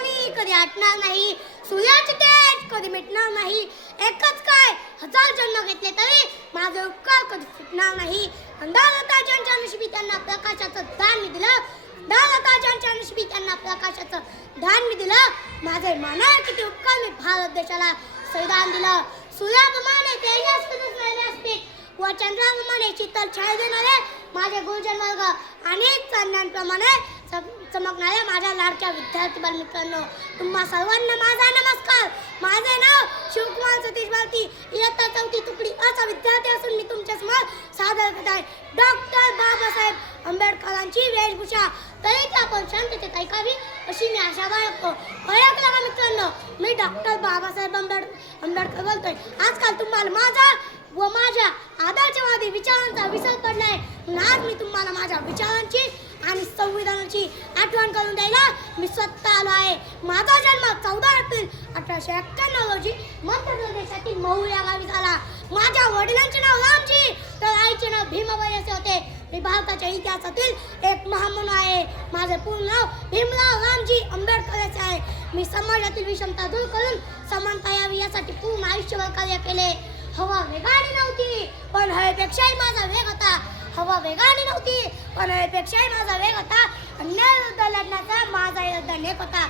पाणी कधी आटणार नाही सूर्याचे तेज कधी मिटणार नाही. एकच काय हजार जन्म घेतले तरी माझे उपकार कधी फुटणार नाही. अंधारता ज्यांच्या नशिबी त्यांना प्रकाशाचं दान मी दिलं. अंधारता ज्यांच्या नशिबी त्यांना प्रकाशाचं दान मी दिलं. माझे मानाय किती उपकार मी भारत देशाला संविधान दिलं. सूर्याप्रमाणे तेजस्वी असते. व चंद्राप्रमाणे शीतल छाया देणारे माझे गुरुजन वर्ग अनेक चांदण्यांप्रमाणे सग चमकणाऱ्या माझ्या लाडक्या विद्यार्थी बालमित्रांनो तुम्हा सर्वांना माझा नमस्कार. माझे नाव शिवकुमार सतीश भारती इयत्ता चौथी तुकडी असा विद्यार्थी असून मी तुमच्यासमोर सादर करत आहे. डॉक्टर बाबासाहेब आंबेडकरांची वेशभूषा. तरी ती आपण शांततेत ऐकावी अशी मी आशा बाळगतो. ओळखलं का मित्रांनो मी डॉक्टर बाबासाहेब आंबेड आंबेडकर बोलतोय. आजकाल तुम्हाला माझा व माझ्या आदर्शवादी विचारांचा विसर पडलाय. आहे आज मी तुम्हाला माझ्या विचारांची आणि संविधानाची आठवण करून द्यायला मी स्वतः आलो आहे. माझा जन्म चौदा एप्रिल अठराशे एक्क्याण्णव रोजी मध्य प्रदेशातील महू या गावी झाला. माझ्या वडिलांचे नाव रामजी तर आईचे नाव भीमाबाई असे होते. मी भारताच्या इतिहासातील एक महामन आहे. माझे पूर्ण नाव भीमराव रामजी आंबेडकर असे आहे. मी समाजातील विषमता दूर करून समानता यावी यासाठी पूर्ण आयुष्यभर कार्य केले. हवा वेगाडी नव्हती पण हवेपेक्षाही माझा वेग होता. हवा वेगाने नव्हती. पण यापेक्षाही माझा वेग होता. अन्याय विरुद्ध लढण्याचा माझा योद्धा नेक होता.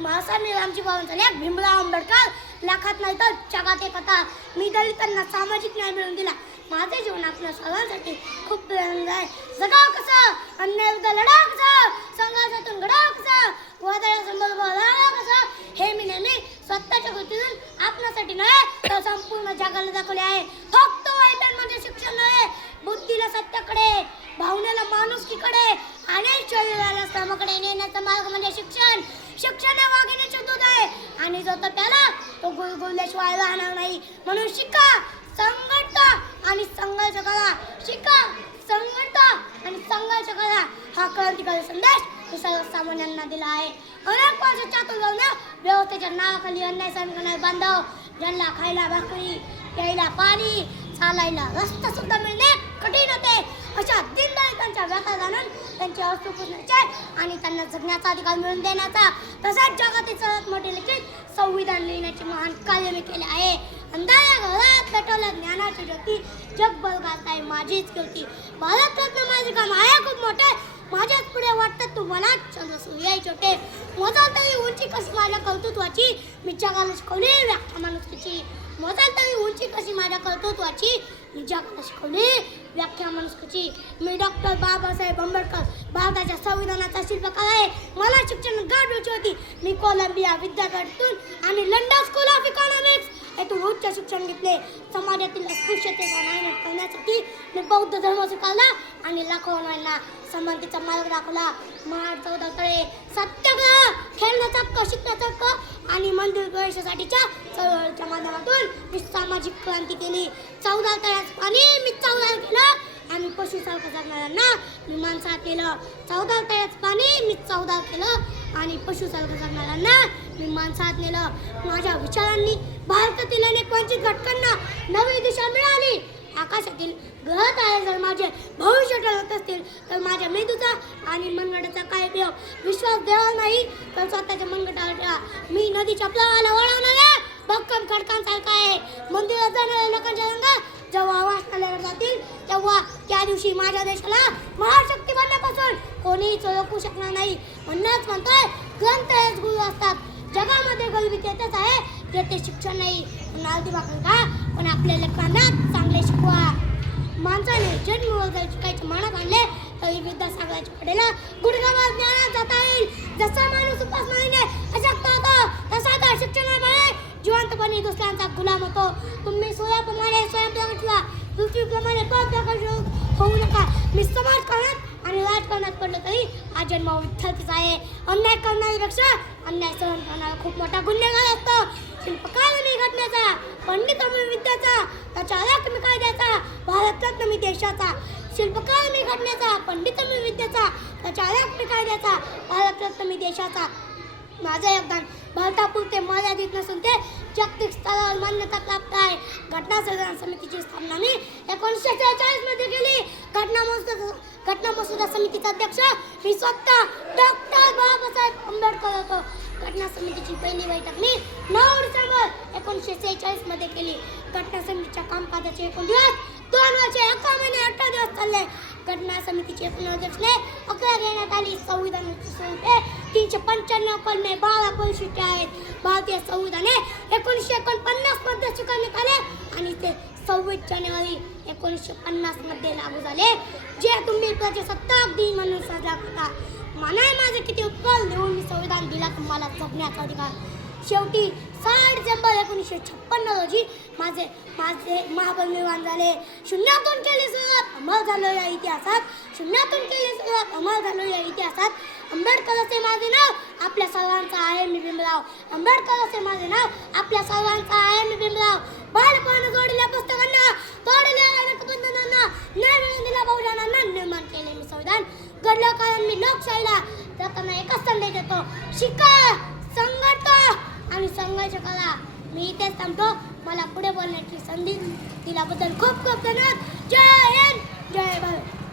महासामी रामजी बाबांचा लेख भीमराव आंबेडकर लाखात नाही तर जगात एक होता. मी दलितांना सामाजिक न्याय मिळवून दिला. माझे जीवन आपल्या सर्वांसाठी खूप प्रेरणा आहे. जगाव कसं? अन्याय विरुद्ध लढा कसं? संघर्षातून घडाव कसं? वादळासमोर बोलावं कसं? हे मी नेहमी स्वतःच्या कृतीतून आपल्यासाठी नाही तर संपूर्ण जगाला दाखवले आहे. माणुसकीकडे आणि शरीराला श्रमाकडे नेण्याचा मार्ग म्हणजे शिक्षण. शिक्षण हे वाघिणीचे दूध आहे. आणि जो तो त्याला तो गुलगुलल्याशिवाय राहणार नाही. म्हणून शिका संघट आणि संघर्ष करा शिका संघट आणि संघर्ष करा हा क्रांतिकारी संदेश सर्वसामान्यांना दिला आहे. अनेक वर्ष जाऊन व्यवस्थेच्या नावाखाली अन्याय सहन करणारे बांधव ज्यांना खायला भाकरी प्यायला पाणी चालायला रस्ता सुद्धा मिळणे कठीण होते. अशा दीनदलितांच्या व्यथा जाणून त्यांची अश्रू पुसण्याचे आणि त्यांना जगण्याचा अधिकार मिळवून देण्याचा तसेच जगातील सर्वात मोठे लिखित संविधान लिहिण्याचे महान कार्य मी केले आहे. अंधाऱ्या घरात पेटवल्या ज्ञानाची ज्योती जगभर आहे माझीच गती भारतरत्न माझे काम आहे खूप मोठे. माझ्याच पुढे वाटतात तुम्हाला चंद्र सूर्य छोटे. मोजाल तरी उंची कशी माझ्या कर्तृत्वाची मी जगाला शिकवली व्याख्या माणुसकीची. मोजाल तरी उंची कशी माझ्या कर्तृत्वाची? मी शिकवली व्याख्या माणुसकीची मी डॉक्टर बाबासाहेब आंबेडकर भारताच्या संविधानाचा शिल्पकार आहे. मला शिक्षण गाठवची होती. मी कोलंबिया विद्यापीठातून आणि लंडन स्कूल ऑफ इकॉनॉमिक्स येथून उच्च शिक्षण घेतले. समाजातील अस्पृश्यतेचा नायनाट करण्यासाठी मी बौद्ध धर्म स्वीकारला आणि लाखो मुलांना समानतेचा मार्ग दाखवला. महाड चौदा तळे सत्याग्रह खेळण्याचा हक्क शिकण्याचा हक्क आणि मंदिर चळवळीच्या माध्यमातून मी सामाजिक क्रांती केली. चौदा तळ्यात पाणी मी चौदा केलं आणि पशु जगणाऱ्यांना मी माणसा केलं चौदा तळ्यात पाणी मी चौदा केलं आणि पशुसारखं जगणाऱ्यांना मी माणसात नेलं. माझ्या विचारांनी भारतातील अनेक वंचित घटकांना नवी दिशा मिळाली. आकाशातील ग्रह तारे जर माझे भविष्य ठरत असतील तर माझ्या आणि मनगटाचा काय उपयोग विश्वास देणार नाही? तर स्वतःच्या मनगटावर ठेवा मी नदीच्या प्रवाहाला वळवणाऱ्या भक्कम खडकांसारखा आहे. मंदिरात जाणाऱ्या लोकांच्या रंगात जेव्हा वाचनालयावर जातील तेव्हा त्या दिवशी माझ्या देशाला महाशक्ती बनण्यापासून कोणीही रोखू शकणार नाही. म्हणूनच म्हणतोय ग्रंथ हेच गुरु असतात. जगामध्ये गरिबी तेच आहे जेथे शिक्षण नाही. नालदी भाकर का? पण आपल्या लेकरांना चांगले शिकवा. माणसाने जन्म वगैरे शिकायचे मनात आणले तरी विद्यासागराच्या कडेला गुडगावात ज्ञानात जाता येईल. जसा माणूस उपासनाने अशक्त होतो तसा का शिक्षणामुळे जिवंतपणे दुसऱ्यांचा गुलाम होतो. तुम्ही सूर्याप्रमाणे स्वयंप्रकाश व्हा. पृथ्वीप्रमाणे प्रकाश होऊ नका. मी समाजकारणात आणि राजकारणात पडलं तरी हा जन्म विठ्ठलच आहे. अन्याय करणारीपेक्षा अन्याय सहन करणारा खूप मोठा गुन्हेगार असतो. शिल्पकार मी घटनेचा पंडित मी विद्याचा प्रचारक मी कायद्याचा भारतरत्न मी देशाचा. शिल्पकार मी घटनेचा पंडित मी विद्येचा प्रचारक मी कायद्याचा भारतरत्न मी देशाचा. माझं योगदान भारतापुरते मर्यादित नसून ते जागतिक स्तरावर मान्यता प्राप्त आहे. घटना संविधान समितीची स्थापना मी एकोणीसशे शेहेचाळीसमध्ये केली. घटना मसुदा घटना मसुदा समितीचा अध्यक्ष मी स्वतः डॉक्टर बाबासाहेब आंबेडकर होतो. घटना समितीची पहिली बैठक मी नऊ डिसेंबर एकोणीसशे सेहेचाळीसमध्ये केली. घटना समितीच्या कामकाजाचे एकूण दिवस दोन वर्ष एका महिने अठरा दिवस चालले घटना समितीचे एकूण अकरा घेण्यात आली संविधान स्वरूपे तीनशे पंच्याण्णव कलमे बारा परिशिष्ट आहेत भारतीय संविधाने एकोणीसशे एकोणपन्नासमध्ये. स्वीकारण्यात आले आणि ते सव्वीस जानेवारी एकोणीसशे पन्नासमध्ये लागू झाले जे तुम्ही प्रजासत्ताक दिन म्हणून साजरा करता मनाय माझे किती उत्कल देऊन मी संविधान दिला तुम्हाला जगण्याचा अधिकार शेवटी साठ डिसेंबर एकोणीसशे छप्पन्न रोजी माझे माझे महापरिनिर्वाण झाले. शून्यातून केली सुरुवात अमर झालो या इतिहासात. शून्यातून केली सुरुवात अमर झालो या इतिहासात. आंबेडकर असे माझे नाव आपल्या सर्वांचा आहे मी भीमराव आंबेडकर असे माझे नाव आपल्या सर्वांचा आहे मी भीमराव बालपण जोडलेल्या पुस्तकांना तोडलेल्या अनेक बंधनांना न्याय मिळवून दिला बहुजनांना निर्माण केले मी संविधान. घडलं कारण मी लोकशाहीला जाताना एकच संदेश देतो शिका आणि संघर्ष करा. मी इथेच थांबतो. मला पुढे बोलण्याची संधी दिल्याबद्दल खूप खूप धन्यवाद. जय हिंद. जय भारत.